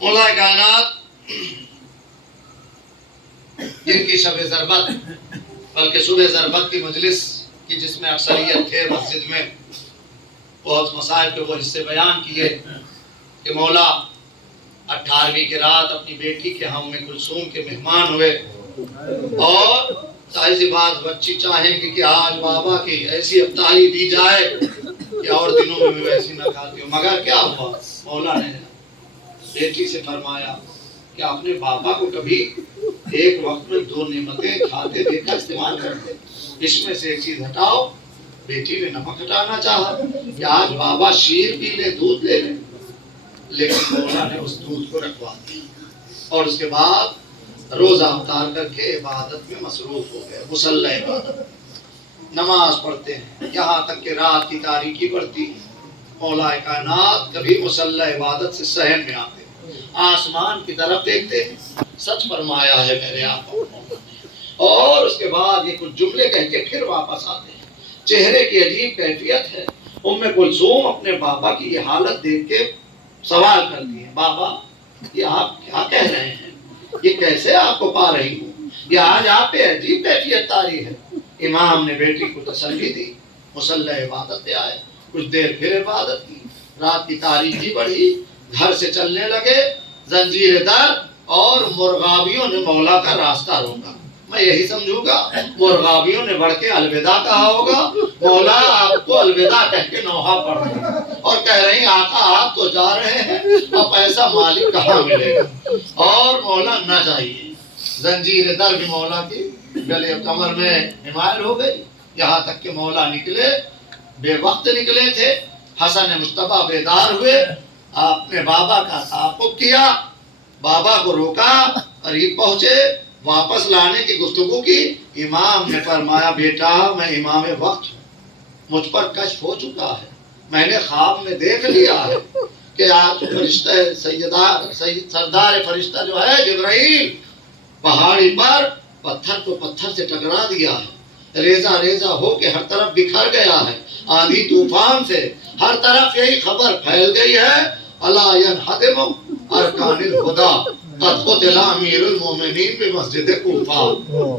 مولا کائنات جن کی شب ضربت بلکہ صبح ضربت کی مجلس کی جس میں اکثریت تھے مسجد میں، بہت مسائل کے وہ حصے بیان کیے کہ مولا 18ویں کی رات اپنی بیٹی کے ہم ام کلثوم کے مہمان ہوئے، اور ظاہر سی بات بچی چاہیں گی کہ آج بابا کی ایسی افطاری دی جائے کہ اور دنوں میں بھی ویسی نہ کھاتی ہو، مگر کیا ہوا؟ مولا نے بیٹی سے فرمایا کہ اپنے بابا کو کبھی ایک وقت میں 2 نعمتیں کھاتے دیکھا، استعمال کرتے، اس میں سے ایک چیز ہٹاؤ۔ بیٹی نے نمک ہٹانا چاہا کہ آج بابا شیر پی لے، دودھ لے لے، لیکن مولا نے اس دودھ کو رکھوا دیا اور اس کے بعد روزہ افطار کر کے عبادت میں مصروف ہو گئے، مصلی عبادت، نماز پڑھتے ہیں، یہاں تک کہ رات کی تاریکی پڑتی ہے۔ مولا کائنات کبھی مصلی عبادت سے صحن میں آتے ہیں، آسمان کی طرف دیکھتے ہیں، سچ فرمایا ہے میرے آقا، اور اس کے بعد یہ کچھ جملے کہہ کے پھر واپس آتے ہیں۔ چہرے کی عجیب کیفیت ہے۔ ام کلثوم اپنے بابا کی یہ حالت دیکھ کے سوال کرتی ہیں، بابا یہ آپ کیا کہہ رہے ہیں؟ یہ کیسے آپ کو پا رہی ہوں؟ یہ آج آپ پہ عجیب کیفیت طاری ہے۔ امام نے بیٹی کو تسلی دی، مصلی عبادت پہ آئے، کچھ دیر پھر عبادت کی، رات کی تاریکی بڑھی، گھر سے چلنے لگے، زنجیر در اور مرغابیوں نے مولا کا راستہ روکا۔ میں یہی سمجھوں گا مرغابیوں نے بڑھ کے الوداع کہا ہوگا، مولا آپ کو الوداع کہہ کے نوحہ پڑھ رہے ہیں اور کہہ رہے ہیں آقا آپ تو جا رہے ہیں، اب ایسا مالک کہاں ملے گا، اور مولا نہ جائیے۔ زنجیر در بھی مولا کی گلے کمر میں حمایل ہو گئی، یہاں تک کہ مولا نکلے، بے وقت نکلے تھے۔ حسن مجتبیٰ بیدار ہوئے، آپ نے بابا کا تعاقب کیا، بابا کو روکا، قریب پہنچے، واپس لانے کی گفتگو کی۔ امام نے فرمایا بیٹا میں امام وقت ہوں، مجھ پر کشف ہو چکا ہے، میں نے خواب میں دیکھ لیا ہے کہ آج فرشتہ سردار فرشتہ جو ہے جبرائیل پہاڑی پر پتھر کو پتھر سے ٹکرا دیا ہے، ریزہ ریزہ ہو کے ہر طرف بکھر گیا ہے، آندھی طوفان سے ہر طرف یہی خبر پھیل گئی ہے، الا ینہدم ارکان الہدی قد قتل امیر المومنین بی مسجد کوفہ۔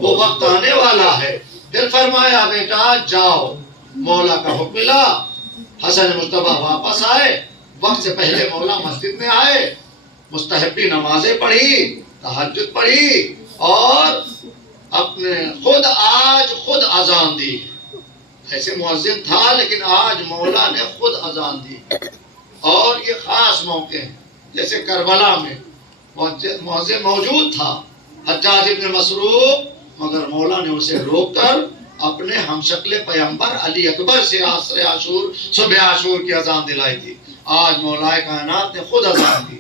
وہ وقت آنے والا ہے۔ پھر فرمایا بیٹا جاؤ، مولا کا حکم ملا۔ حسن مجتبیٰ واپس آئے، وقت سے پہلے مولا مسجد میں آئے، مستحبی نمازیں پڑھی، تہجد پڑھی، اور اپنے خود اذان دی۔ ایسے مؤذن تھا لیکن آج مولا نے خود اذان دی، اور یہ خاص موقع ہے، جیسے کربلا میں مؤذن موجود تھا حجاج ابن مسروق، مگر مولا نے اسے روک کر اپنے ہمشکل پیغمبر علی اکبر سے عصر عاشور صبح عاشور کی اذان دلائی تھی۔ آج مولا کائنات نے خود اذان دی،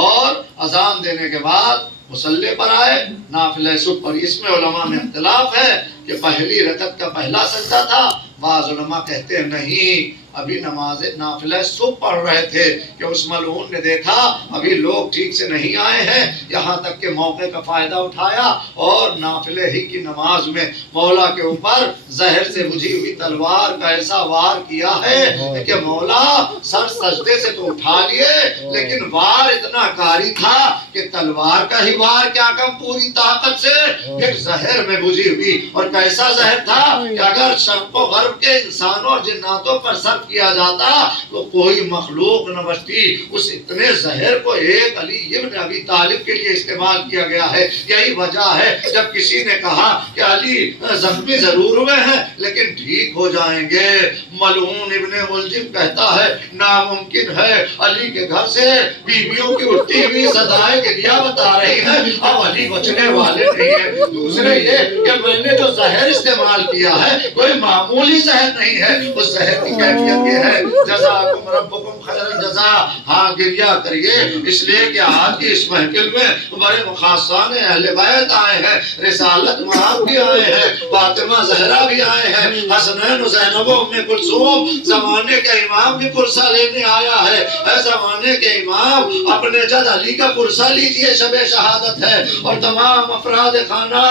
اور اذان دینے کے بعد مصلی پر آئے، نافلہ صبح پر۔ اس میں علماء میں اختلاف ہے کہ پہلی رکعت کا پہلا سجدہ تھا، بعض علماء کہتے ہیں نہیں ابھی نماز نافلہ صبح پڑھ رہے تھے کہ اس ملعون نے دیکھا ابھی لوگ ٹھیک سے نہیں آئے ہیں، یہاں تک کہ موقع کا فائدہ اٹھایا اور نافلہ ہی کی نماز میں مولا کے اوپر زہر سے بجھی ہوئی تلوار کا ایسا وار کیا ہے کہ مولا سر سجدے سے تو اٹھا لیے لیکن وار اتنا کاری تھا کہ تلوار کا ہی وار کیا کم پوری طاقت سے پھر زہر میں بجھی ہوئی، اور کیسا زہر تھا کہ اگر شرق و غرب کے انسانوں اور جناتوں پر صرف کیا جاتا تو کوئی مخلوق نہ بچتی۔ اس اتنے زہر کو ایک علی ابن ابی طالب کے لیے استعمال کیا گیا ہے۔ یہی وجہ ہے جب کسی نے کہا کہ علی زخمی ضرور ہوئے ہیں لیکن ٹھیک ہو جائیں گے، ملعون ابن ملجم کہتا ہے ناممکن ہے، علی کے گھر سے بیویوں کی اٹھتی ہوئی صدائیں گریہ بتا رہی ہیں، اب علی بچنے والے نہیں ہیں۔ دوسرے یہ کہ میں نے جو زہر استعمال کیا ہے کوئی معمولی زہر نہیں ہے، اس زہر کی کیفیت یہ ہے جزاکم ربکم خیر الجزا، ہاں گریہ کریے، اس لیے کہ آج کی اس محفل میں بڑے مخاصان اہل بیت آئے ہیں، رسالت مآب بھی آئے ہیں، فاطمہ زہرا بھی آئے ہیں، حسنین و زینب و ام کلثوم، زمانے کے امام بھی پرسہ لینے آیا ہے۔ اے زمانے کے امام اپنے جد علی کا پرسہ لیجئے، شب شہادت ہے، اور تمام افراد خانہ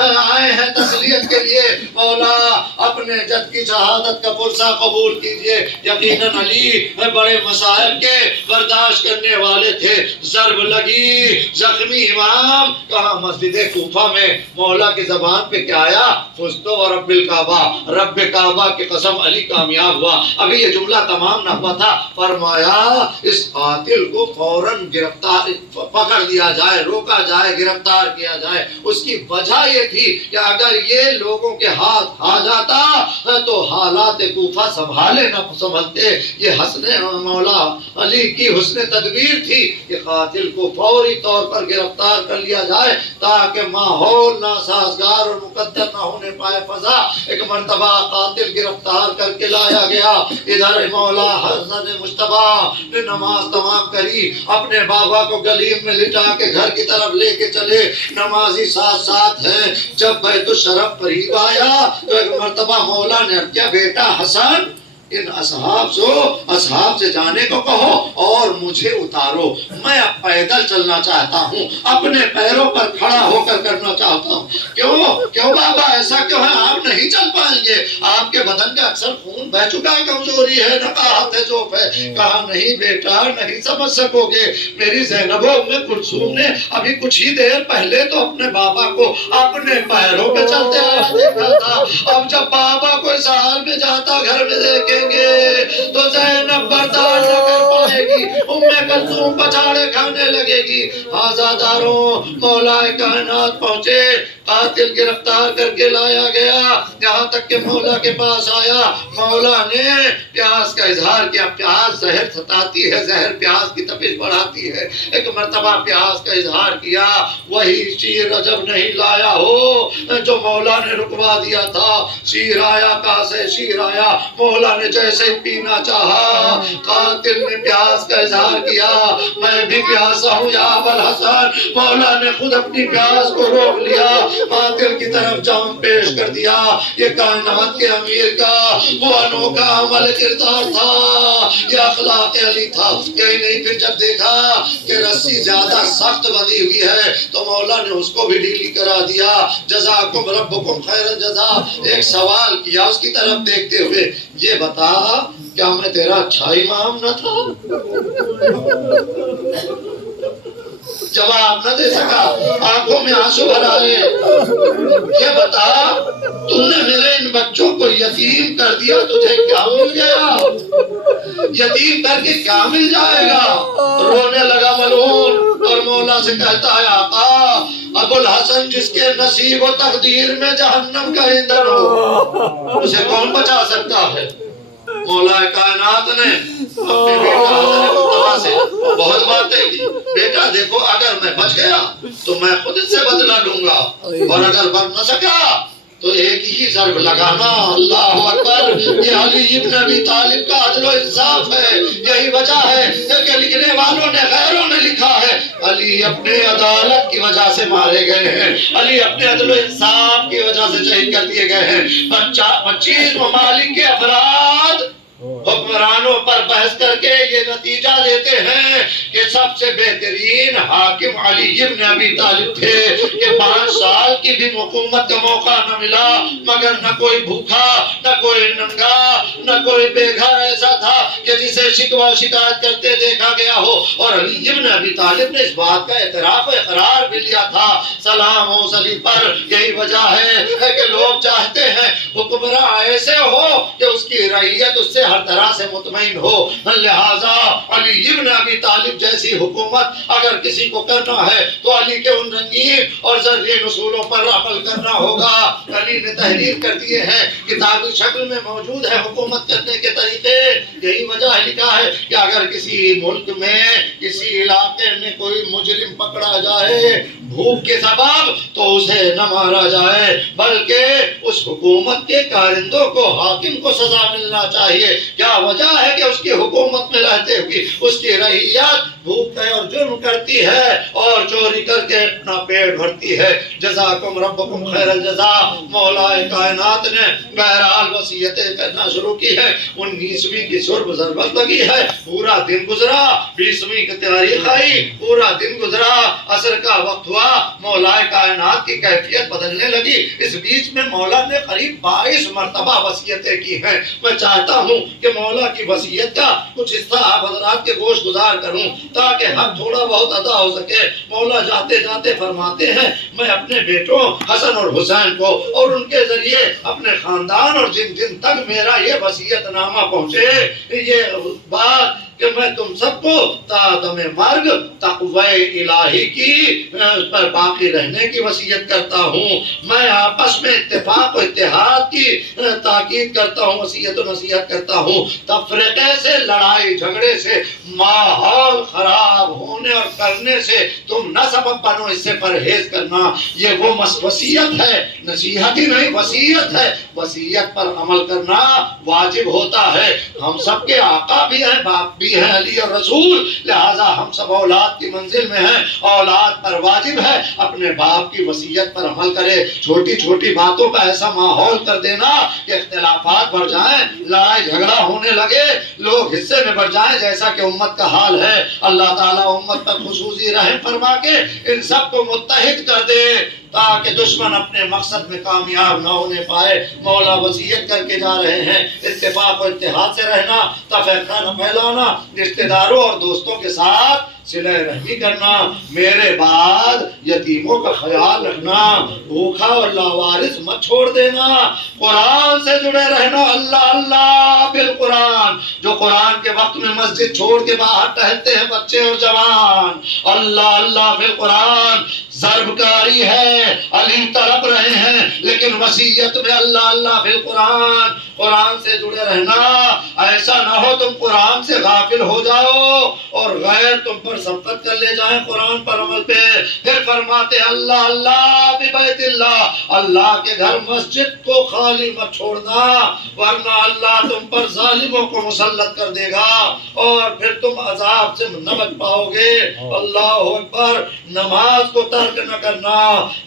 آئے ہیں تسلیت کے لیے، مولا اپنے جد کی شہادت کا پرسہ قبول کیجئے۔ یقیناً علی بڑے مسائل کے برداشت کرنے والے تھے. ضرب لگی زخمی امام. کہاں؟ مسجد کوفہ میں. مولا کی زبان پہ کیا آیا؟ فزت ورب الکعبہ، رب کعبہ کی قسم علی کامیاب ہوا. ابھی یہ جملہ تمام نہ ہوا تھا، فرمایا اس قاتل کو فوراً گرفتار پکڑ لیا جائے، روکا جائے، گرفتار کیا جائے. اس کی وجہ یہ تھی کہ اگر یہ لوگوں کے ہاتھ آ جاتا تو حالات کوفہ سنبھالے نہ سنبھلتے. یہ حسن مولا علی کی حسن تدبیر تھی کہ قاتل کو فوری طور پر گرفتار کر لیا جائے تاکہ ماحول ناسازگار اور مقدر نہ ہونے پائے فضا. ایک مرتبہ قاتل گرفتار کر کے لایا گیا. ادھر مولا حسن مجتبی نے نماز تمام کری، اپنے بابا کو گلیم میں لٹا کے گھر کی طرف لے کے چلے. نمازی ساتھ ساتھ ہیں. جب بیت الشرف قریب آیا تو ایک مرتبہ مولا نے کیا، بیٹا حسن ان اصحاب سے جانے کو کہو اور مجھے اتارو. میں اب پیدل چلنا چاہتا ہوں، اپنے پیروں پر کھڑا ہو کر کرنا چاہتا ہوں. کیوں بابا ایسا کیوں ہے؟ آپ نہیں چل پائیں گے، آپ کے بدن کا اکثر خون بہ چکا ہے، کمزوری ہے، نقاہت ہے، ذوف ہے. کہا نہیں بیٹا، نہیں سمجھ سکو گے. میری زینب و ام کلثوم نے ابھی کچھ ہی دیر پہلے تو اپنے بابا کو اپنے پیروں پہ چلتے آیا دیکھا تھا. اب جب بابا کو اس حال میں جاتا گھر میں دیکھیں گے تو زینب برداشت نہ کر پائے گی، ام کلثوم پچھاڑے کھانے لگے گی. آزاداروں، مولا کائنات پہنچے. قاتل گرفتار کر کے لایا گیا، یہاں تک کہ مولا کے پاس آیا. مولا نے پیاس کا اظہار کیا. پیاس زہر ستاتی ہے، زہر پیاس کی تپش بڑھاتی ہے. ایک مرتبہ پیاس کا اظہار کیا. وہی شیر رجب نہیں لایا ہو جو مولا نے رکوا دیا تھا. شیر آیا، کاسے شیر آیا. مولا نے جیسے ہی پینا چاہا، قاتل نے پیاس کا اظہار کیا. میں بھی پیاسا ہوں یا ابوالحسن. مولا نے خود اپنی پیاس کو روک لیا، قاتل کی طرف جام پیش کر دیا. یہ کائنات کے امیر کا وہ انوکھا عمل کردار تھا، یہ اخلاق علی تھا. یہی نہیں، پھر جب دیکھا کہ رسی زیادہ سخت بندھی ہوئی ہے تو مولا نے اس کو بھی ڈھیلی کرا دیا. جزاکم ربکم خیر الجزا. ایک سوال کیا اس کی طرف دیکھتے ہوئے، یہ بتا کیا میں تیرا اچھا امام نہ تھا؟ جواب نہ دے سکا، آنکھوں میں آنسو بھر آئے. یہ بتا تم نے میرے ان بچوں کو یتیم کر دیا، تجھے کیا مل گیا؟ یتیم کر کے کیا مل جائے گا؟ رونے لگا ملعون اور مولا سے کہتا ہے آقا، ابوالحسن جس کے نصیب و تقدیر میں جہنم کا ایندھن ہو، اسے کون بچا سکتا ہے؟ مولا کائنات نے اپنے بیٹا حضرت مصطفیٰ سے بہت باتیں کی. بیٹا دیکھو، اگر میں بچ گیا تو میں خود اس سے بدلہ لوں گا، اور اگر بچ نہ سکا تو ایک ہی ضرب لگانا. اللہ اکبر. یہ علی ابن ابی طالب کا عدل و انصاف ہے. یہی وجہ ہے کہ لکھنے والوں نے، غیروں نے لکھا ہے، علی اپنے عدالت کی وجہ سے مارے گئے ہیں، علی اپنے عدل و انصاف کی وجہ سے شہید کر دیے گئے ہیں. 25 ممالک کے افراد حکمرانوں پر بحث کر کے یہ نتیجہ دیتے ہیں کہ سب سے بہترین حاکم علی ابن ابی طالب تھے، کہ 5 سال کی بھی حکومت کا موقع نہ ملا مگر نہ کوئی بھوکا، نہ کوئی ننگا، نہ کوئی بے گھر ایسا تھا کہ جسے شکوہ شکایت کرتے دیکھا گیا ہو. اور علی ابن ابی طالب نے اس بات کا اعتراف و اقرار بھی لیا تھا. سلام ہو علی پر. یہی وجہ ہے کہ لوگ چاہتے ہیں حکمراں ایسے ہو کہ اس کی رعیت اس سے ہر طرح سے مطمئن ہو. لہذا علی ابن ابی طالب جیسی حکومت اگر کسی کو کرنا ہے تو علی کے ان رنگین اور زرین اصولوں پر عمل کرنا ہوگا. علی نے تحریر کر دیے ہیں، کتابی شکل میں موجود ہے حکومت کرنے کے طریقے. یہی وجہ ہے لکھا ہے کہ اگر کسی ملک میں، کسی علاقے میں کوئی مجرم پکڑا جائے بھوک کے سبب تو اسے نہ مارا جائے بلکہ اس حکومت کے کارندوں کو، حاکم کو سزا ملنا چاہیے. کیا وجہ ہے کہ اس کی حکومت میں رہتے ہوئے اس کی رعیت بھوکتے اور جرم کرتی ہے اور چوری کر کے اپنا پیٹ بھرتی ہے. جزاکم ربکم خیر الجزا. مولا کائنات نے بہرحال وصیتیں کرنا شروع کی ہے. 19ویں کی سرب ضربت لگی ہے. پورا دن گزرا، 20 جسمی کی تاریخ آئی، پورا دن گزرا، عصر کا وقت ہوا، مولا کائنات کی کیفیت بدلنے لگی۔ اس بیچ میں مولا نے قریب 22 مرتبہ وصیتیں کی ہیں۔ میں چاہتا ہوں کہ مولا کی وصیت کا کچھ حصہ آپ حضرات کے گوش گزار کروں تاکہ حق تھوڑا بہت ادا ہو سکے۔ مولا جاتے جاتے فرماتے ہیں، میں اپنے بیٹوں حسن اور حسین کو اور ان کے ذریعے اپنے خاندان اور جن جن تک میرا یہ وصیت نامہ پہنچے، یہ بات کہ میں تم سب کو تا دم مرگ تقوی الہی کی پر باقی رہنے کی وصیت کرتا ہوں۔ میں آپس میں اتفاق و اتحاد کی تاکید کرتا ہوں، وصیت و نصیحت کرتا ہوں۔ تفرقے سے، لڑائی جھگڑے سے، ماحول خراب ہونے اور کرنے سے تم نہ سبب بنو، اس سے پرہیز کرنا۔ یہ وہ وصیت ہے، نصیحت ہی نہیں وصیت ہے۔ وصیت پر عمل کرنا واجب ہوتا ہے۔ ہم سب کے آقا بھی ہیں، باپ بھی ہیں، علی اور رسول، لہذا ہم سب اولاد کی منزل میں ہیں۔ اولاد پر واجب ہے اپنے باپ کی وصیت پر عمل کرے۔ چھوٹی چھوٹی باتوں کا ایسا ماحول کر دینا کہ اختلافات بڑھ جائیں، لڑائی جھگڑا ہونے لگے، لوگ حصے میں بڑھ جائیں، جیسا کہ امت کا حال ہے۔ اللہ تعالیٰ امت پر خصوصی رحم فرما کے ان سب کو متحد کر دے تاکہ دشمن اپنے مقصد میں کامیاب نہ ہونے پائے۔ مولا وصیت کر کے جا رہے ہیں، اتفاق و اتحاد سے رہنا، تفرقہ نہ پھیلانا، رشتہ داروں اور دوستوں کے ساتھ صلہ رحمی کرنا، میرے بعد یتیموں کا خیال رکھنا، بھوکا اور لاوارث مت چھوڑ دینا، قرآن سے جڑے رہنا، اللہ اللہ بالقرآن۔ جو قرآن کے وقت میں مسجد چھوڑ کے باہر ٹہلتے ہیں بچے اور جوان، اللہ اللہ بالقرآن۔ ضرب کاری ہے، علی تڑپ رہے ہیں، لیکن وصیت میں اللہ اللہ بالقرآن، قرآن سے جڑے رہنا۔ ایسا نہ ہو تم قرآن سے غافل ہو جاؤ اور غیر تم پر سبقت کر لے جائیں قرآن پر عمل پہ۔ پھر فرماتے اللہ اللہ ببیت اللہ، اللہ کے گھر مسجد کو خالی مت چھوڑنا، ورنہ اللہ تم پر ظالموں کو مسلط کر دے گا اور پھر تم عذاب سے نہ بچ پاؤ گے۔ اللہ اکبر۔ نماز کو ترک نہ کرنا،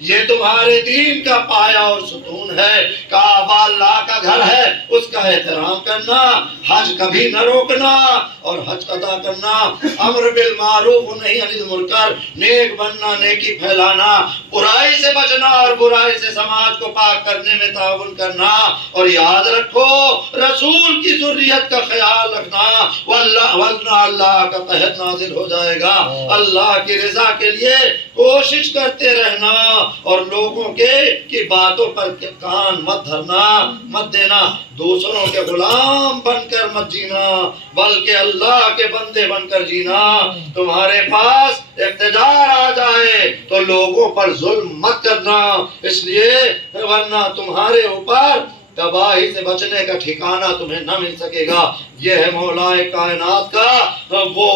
یہ تمہارے دین کا پایا اور ستون ہے۔ کعبہ اللہ کا گھر ہے، اس کا احترام کرنا، حج کبھی نہ روکنا اور حج ادا کرنا، امر بالمعروف و نہی عن المنکر، نیک بننا، نیکی پھیلانا، برائی سے بچنا اور برائی سے سماج کو پاک کرنے میں تعاون کرنا۔ اور یاد رکھو رسول کی ذریت کا خیال رکھنا، ورنہ اللہ کا قہر نازل ہو جائے گا۔ اللہ کی رضا کے لیے کوشش کرتے رہنا اور لوگوں کی باتوں پر کان مت دھرنا، مت دینا، دوسروں کے غلام بن کر مت جینا بلکہ اللہ کے بندے بن کر جینا۔ تمہارے پاس اقتدار آ جائے تو لوگوں پر ظلم مت کرنا، اس لیے ورنہ تمہارے اوپر تباہی سے بچنے کا ٹھکانہ تمہیں نہ مل سکے گا۔ یہ ہے مولا کائنات کا وہ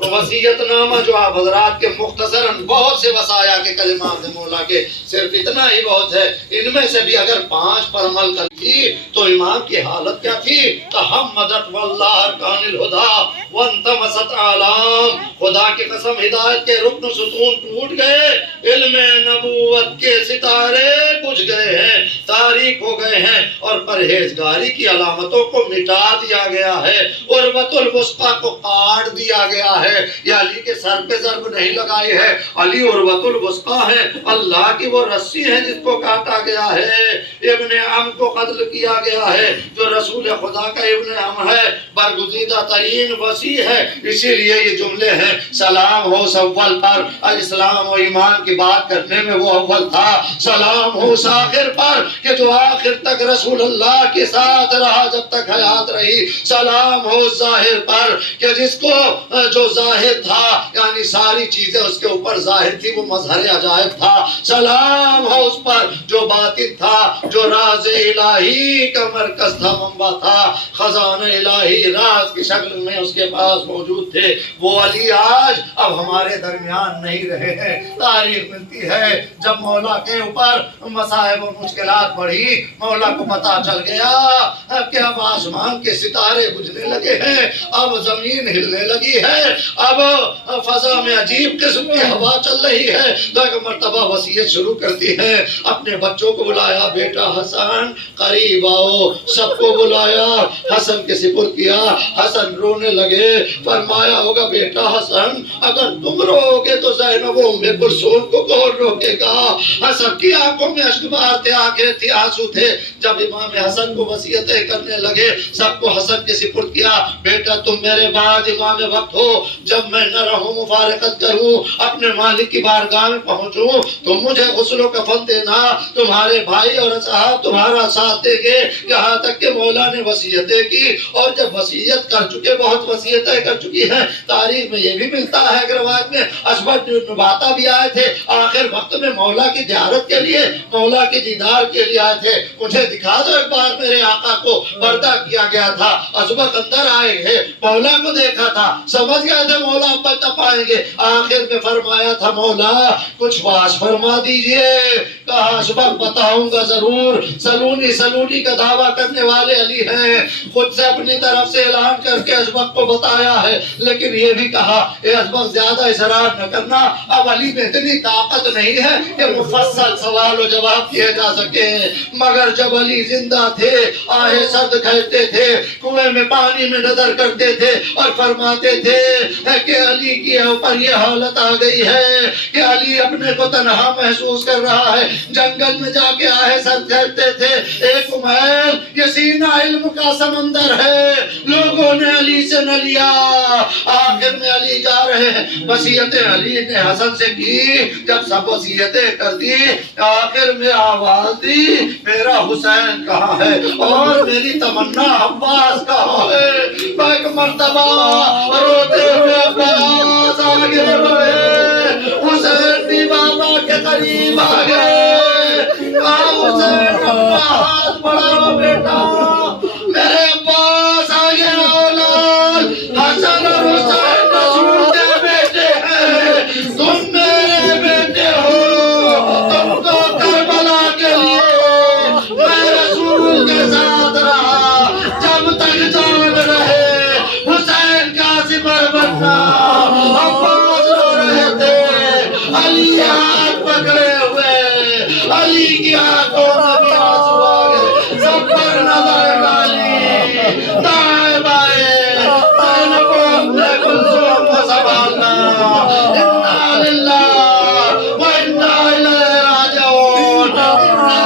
وصیت نامہ جو آپ حضرات کے مختصراً بہت سے وصایا کے کلمات ہیں مولا کے، صرف اتنا ہی بہت ہے۔ ان میں سے بھی اگر 5 پر عمل کر لی تو امام کی حالت کیا تھی؟ تحمدت واللہ ارکان الہدی وانتمست اعلام، خدا کی قسم ہدایت کے رکن و ستون ٹوٹ گئے، علم نبوت کے ستارے بجھ گئے ہیں، تاریک ہو گئے ہیں اور پرہیزگاری کی علامتوں کو مٹا دیا گیا ہے، عروۃ الوثقی کو کاٹ دیا گیا ہے۔ یہ علی کے سر پہ ضرب نہیں لگائی ہے، علی عروۃ الوثقی ہے، اللہ کی وہ رسی ہے جس کو کاٹا گیا ہے۔ ابن عم کو قتل کیا گیا ہے جو رسول خدا کا ابن عم ہے، برگزیدہ ترین وسیع ہے، اسی لیے یہ جملے ہیں سلام ہو اول پر، اسلام و ایمان کی بات کرنے میں وہ اول تھا، سلام ہو آخر پر کہ جو آخر تک رسول اللہ کے ساتھ رہا جب تک حیات رہی، سلام ہو ظاہر پر کہ جس کو جو ظاہر تھا یعنی ساری چیزیں اس کے اوپر ظاہر تھی، وہ مظہر عجائب تھا، سلام ہو اس پر جو باطن تھا، جو راز الہی کا مرکز تھا، منبع تھا، خزانہ الہی راز کی شکل میں اس کے پاس موجود تھے۔ وہ علی آج اب ہمارے درمیان نہیں رہے ہیں، تاریخ تاریخ ملتی ہے جب مولا کے اوپر مصائب و مشکلات بڑھی، مولا کو پتا چل گیا کہ اب آسمان کے ستارے بجھنے لگے ہیں، اب زمین ہلنے لگی ہے، اب فضا میں عجیب قسم کی ہوا چل رہی ہے، تو ایک مرتبہ وصیت شروع کرتی ہے، اپنے بچوں کو بلایا، بیٹا حسن قریب آؤ، سب کو بلایا، حسن کے سپرد کیا، حسن رونے لگے، فرمایا ہوگا بیٹا حسن اگر تم رو گے تو زینب ام کلثوم کو کون روکے گا؟ حسن کی آنکھوں میں اشک بہار تھے، آنکھیں تھی، آنسو تھے۔ جب امام حسن کو وصیتیں کرنے لگے، سب کو حسن کے سپرد کیا، بیٹا تم میرے بعد امام وقت ہو، جب میں نہ رہوں مفارقت کروں، اپنے مالک کی بارگاہ میں پہنچوں تو مجھے غسل و کفن دینا، تمہارے بھائی اور اصحاب تمہارا ساتھ دیں گے، یہاں تک کہ مولا نے وصیتیں کی، اور جب وصیت کر چکے، بہت وصیتیں کر چکی ہیں، تاریخ میں یہ بھی ملتا ہے کہ روایت میں اسبت نباتا بھی آئے تھے، آخر وقت میں مولا کی زیارت کے لیے، مولا کے دیدار کے لیے آئے تھے، مجھے دکھا دو ایک بار میرے آقا کو، پردہ کیا گیا تھا، اسبت اندر آئے ہیں، مولا کو دیکھا تھا، سمجھ گئے تھے مولا اب بچ نہ پائیں گے، آخر میں فرمایا تھا مولا کچھ واش فرما دیجئے، کہا اسبت بتاؤں گا ضرور، سلونی سلونی کا دعویٰ کرنے والے علی ہیں، خود سے اپنی طرف سے اعلان کر کے اسبت کو بتایا ہے، لیکن یہ بھی کہا اے اسبت زیادہ اصرار نہ کرنا، اب علی میں اتنی طاقت نہیں ہے کہ مفصل سوال و جواب کیے جا سکے، مگر جب علی زندہ تھے آہ سرد کھیلتے تھے، کنویں میں پانی میں نظر کرتے تھے اور فرماتے تھے کہ علی کی اوپر یہ حالت آ گئی ہے کہ علی اپنے کو تنہا محسوس کر رہا ہے، جنگل میں جا کے آہ سرد کھیلتے تھے، ایک عمیر یہ سینہ علم کا سمندر ہے، لوگوں نے علی سے نہ لیا، آخر میں علی جا رہے ہیں، وصیتیں علی نے حسن سے کی، جب سب وصیتیں کر دی، آخر میں آواز دی میرا حسین کہاں ہے اور میری تمنا عباس کہاں ہے، ایک مرتبہ روتے ہوئے عباس آگے بڑھے، حسین بھی بابا کے قریب آگئے، کہا حسین اپنا ہاتھ بڑھاؤ بیٹا، میرے عباس آگے اولاد، حسن اور حسین رسول کے بیٹے ہیں، تم میرے بیٹے ہو، تم کو کربلا کے لیے میں رسول کے ساتھ رہا، جب تک جان رہے حسین کا سپر بننا، عباس رو رہے تھے، علی ہاتھ پکڑے ہوئے، علی کی آنکھوں میں بھی آنسو آ گئے، سب پر نظر ڈالی، دائیں بائیں، زینب ام کلثوم کو سنبھالنا، انا للہ و انا الیہ راجعون،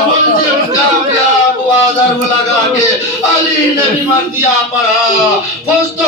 ملزم کامیاب ہوا ضرب لگا کے علی نے بھی مردیہ پڑھا، فزت